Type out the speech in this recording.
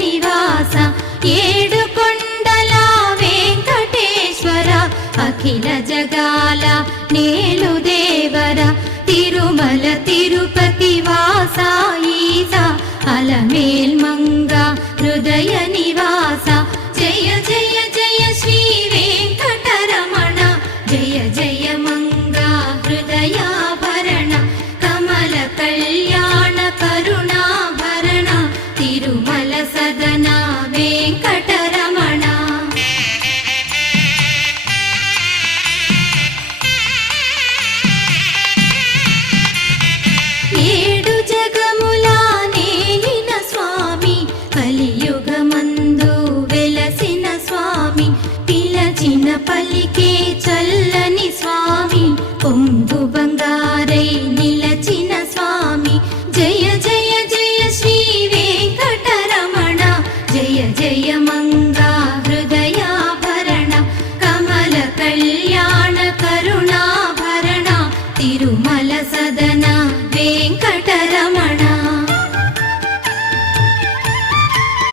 నివాస ఏడుకొండల వెంకటేశ్వర అఖిల జగాల నేలు దేవర తిరుమల తిరుపతి వాస ఈస అలమేల్ మంగ హృదయ నివాస జయ జయ జయ శ్రీ వెంకటరమణ జయ జయ మంగ హృదయాభరణ కమల కళ్యాణ కరుణాభరణ తిరుమల సదన వెంకటరమణ. ఏడు జగముల నేలిన స్వామి కలియుగమందు వెలసిన స్వామి పిలచిన పలికే చల్లని స్వామి పొంగు బంగారై నిలచిన స్వామి జయ జయ జయ శ్రీ వెంకటరమణ జయ జయ మంగా హృదయాభరణ కమల కళ్యాణ కరుణాభరణ తిరుమల